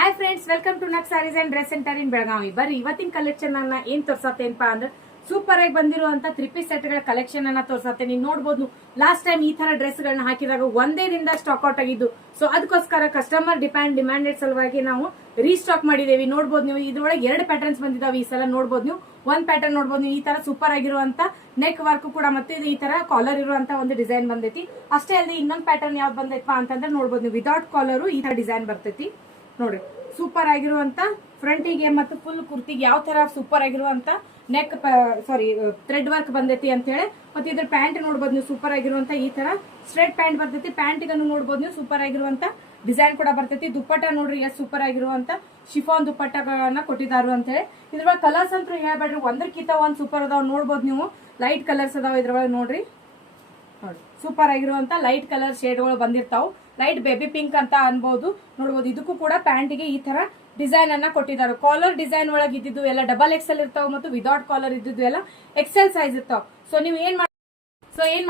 Hi friends, welcome to ನಕ್ sarees and dress centre in Belagavi. ಬರ್ರಿ ಇವತ್ತಿನ ಕಲೆಕ್ಷನ್ ಅನ್ನ ಏನ್ ತೋರ್ಸತ್ತೇನಪ್ಪ ಅಂದ್ರೆ ಸೂಪರ್ ಆಗಿ ಬಂದಿರುವಂತ 3 ಪೀಸ್ ಸೆಟ್ ಗಳ ಕಲೆಕ್ಷನ್ ಅನ್ನ ತೋರ್ಸತ್ತೆ. ನೀವು ನೋಡಬಹುದು, ಲಾಸ್ಟ್ ಟೈಮ್ ಈ ತರ ಡ್ರೆಸ್ ಗಳನ್ನ ಹಾಕಿದಾಗ ಒಂದೇ ದಿನದ ಸ್ಟಾಕ್ ಔಟ್ ಆಗಿದ್ದು. ಸೊ ಅದಕ್ಕೋಸ್ಕರ ಕಸ್ಟಮರ್ ಡಿಮ್ಯಾಂಡೆಡ್ ಸಲುವಾಗಿ ನಾವು ರೀಸ್ಟಾಕ್ ಮಾಡಿದೇವಿ. ನೋಡಬಹುದು ನೀವು, ಇದ್ರೊಳಗೆ 2 ಪ್ಯಾಟರ್ನ್ಸ್ ಬಂದಿದಾವೆ ಈ ಸಲ. ನೋಡಬಹುದು ನೀವು, ಒಂದ್ ಪ್ಯಾಟರ್ನ್ ನೋಡಬಹುದು ನೀವು, ಈ ತರ ಸೂಪರ್ ಆಗಿರುವಂತ ನೆಕ್ ವರ್ಕ್ ಕೂಡ, ಮತ್ತೆ ಇದು ಈ ತರ ಕಾಲರ್ ಇರುವಂತ ಒಂದು ಡಿಸೈನ್ ಬಂದೈತಿ. ಅಷ್ಟೇ ಅಲ್ಲದೆ ಇನ್ನೊಂದ್ ಪ್ಯಾಟರ್ನ್ ಯಾವ್ದು ಬಂದೈತಪ್ಪ ಅಂತಂದ್ರೆ ನೋಡಬಹುದು ನೀವು, ವಿದೌಟ್ ಕಾಲರ್ ಈ ತರ ಡಿಸೈನ್ ಬರ್ತೈತಿ. ನೋಡ್ರಿ, ಸೂಪರ್ ಆಗಿರುವಂತ ಫ್ರಂಟಿಗೆ ಮತ್ತು ಫುಲ್ ಕುರ್ತಿಗೆ ಯಾವ ತರ ಸೂಪರ್ ಆಗಿರುವಂತ ನೆಕ್ ಥ್ರೆಡ್ ವರ್ಕ್ ಬಂದೈತಿ ಅಂತ ಹೇಳಿ. ಮತ್ತೆ ಇದ್ರ ಪ್ಯಾಂಟ್ ನೋಡಬಹುದು ನೀವು, ಸೂಪರ್ ಆಗಿರುವಂತ ಈ ತರ ಸ್ಟ್ರೇಟ್ ಪ್ಯಾಂಟ್ ಬರ್ತೈತಿ. ಪ್ಯಾಂಟಿಗನ್ನು ನೋಡಬಹುದು ನೀವು, ಸೂಪರ್ ಆಗಿರುವಂತ ಡಿಸೈನ್ ಕೂಡ ಬರ್ತೈತಿ. ದುಪ್ಪಟ್ಟ ನೋಡ್ರಿ ಎಷ್ಟು ಸೂಪರ್ ಆಗಿರುವಂತ ಶಿಫಾನ್ ದುಪ್ಪಟ್ಟಗಳನ್ನ ಕೊಟ್ಟಿದಾರು ಅಂತ ಹೇಳಿ. ಇದ್ರೊಳಗೆ ಕಲರ್ಸ್ ಅಂತೂ ಹೇಳ್ಬೇಡ್ರಿ, ಒಂದಕ್ಕಿಂತ ಒಂದ್ ಸೂಪರ್ ಅದಾವ. ನೋಡಬಹುದು ನೀವು, ಲೈಟ್ ಕಲರ್ಸ್ ಅದಾವ ಇದ್ರೊಳಗೆ. ನೋಡ್ರಿ ಸೂಪರ್ ಆಗಿರುವಂತ ಲೈಟ್ ಕಲರ್ ಶೇಡ್ಗಳು ಬಂದಿರ್ತಾವ. ಲೈಟ್ ಬೇಬಿ ಪಿಂಕ್ ಅಂತ ಅನ್ಬಹುದು. ನೋಡಬಹುದು, ಇದಕ್ಕೂ ಕೂಡ ಪ್ಯಾಂಟಿಗೆ ಈ ತರ ಡಿಸೈನ್ ಅನ್ನ ಕೊಟ್ಟಿದ್ದಾರೆ. ಕಾಲರ್ ಡಿಸೈನ್ ಒಳಗೆ ಇದ್ದಿದ್ದು ಎಲ್ಲ ಡಬಲ್ ಎಕ್ಸೆಲ್ ಇರ್ತಾವ, ಮತ್ತು ವಿದೌಟ್ ಕಾಲರ್ ಇದ್ದಿದ್ದು ಎಲ್ಲ ಎಕ್ಸೆಲ್ ಸೈಜ್ ಇರ್ತಾವ. ಸೊ ನೀವು ಏನ್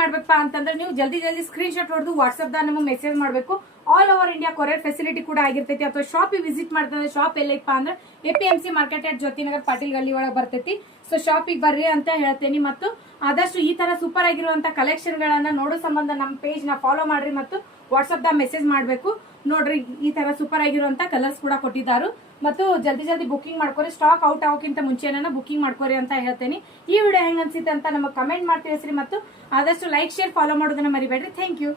ಮಾಡ್ಬೇಕಪ್ಪ ಅಂತಂದ್ರೆ, ನೀವು ಜಲ್ದಿ ಸ್ಕ್ರೀನ್ ಶಾಟ್ ಹೊಡೆದು ವಾಟ್ಸ್ಆಪ್ ದಾಗ ನಮಗೆ ಮೆಸೇಜ್ ಮಾಡಬೇಕು. All over India courier facility ಕೂಡ ಆಗಿರ್ತೈತಿ. ಅಥವಾ ಶಾಪಿಗೆ ವಿಸಿಟ್ ಮಾಡ್ತಾರೆ. ಶಾಪ್ ಎಲ್ಲೈತಪ್ಪ ಅಂದ್ರೆ APMC ಮಾರ್ಕೆಟ್ ಅಟ್ ಜ್ಯೋತಿನಗರ್ ಪಾಟೀಲ್ ಗಲ್ಲಿ ಒಳಗೆ ಬರ್ತೈತಿ. ಸೊ ಶಾಪಿಗೆ ಬರ್ರಿ ಅಂತ ಹೇಳ್ತೇನೆ. ಮತ್ತು ಆದಷ್ಟು ಈ ತರ ಸೂಪರ್ ಆಗಿರುವಂತ ಕಲೆಕ್ಷನ್ ಗಳನ್ನ ನೋಡೋ ಸಂಬಂಧ ನಮ್ಮ ಪೇಜ್ ನ ಫಾಲೋ ಮಾಡ್ರಿ ಮತ್ತು ವಾಟ್ಸ್ಆಪ್ ದಾಗ ಮೆಸೇಜ್ ಮಾಡಬೇಕು. ನೋಡ್ರಿ, ಈ ತರ ಸೂಪರ್ ಆಗಿರುವಂತ ಕಲರ್ಸ್ ಕೂಡ ಕೊಟ್ಟಿದ್ದಾರೆ. ಮತ್ತು ಜಲ್ದಿ ಬುಕಿಂಗ್ ಮಾಡ್ಕೊರಿ. ಸ್ಟಾಕ್ ಔಟ್ ಆಗೋಕ್ಕಿಂತ ಮುಂಚೆನ ಬುಕಿಂಗ್ ಮಾಡ್ಕೊರಿ ಅಂತ ಹೇಳ್ತೇನೆ. ಈ ವಿಡಿಯೋ ಹೆಂಗ್ ಅನ್ಸಿತ್ತೆ ಅಂತ ನಮಗೆ ಕಮೆಂಟ್ ಮಾಡಿ ತಿಳಿಸ್ರಿ. ಮತ್ತು ಆದಷ್ಟು ಲೈಕ್, ಶೇರ್, ಫಾಲೋ ಮಾಡೋದನ್ನ ಮರಿಬೇಡ್ರಿ. Thank you.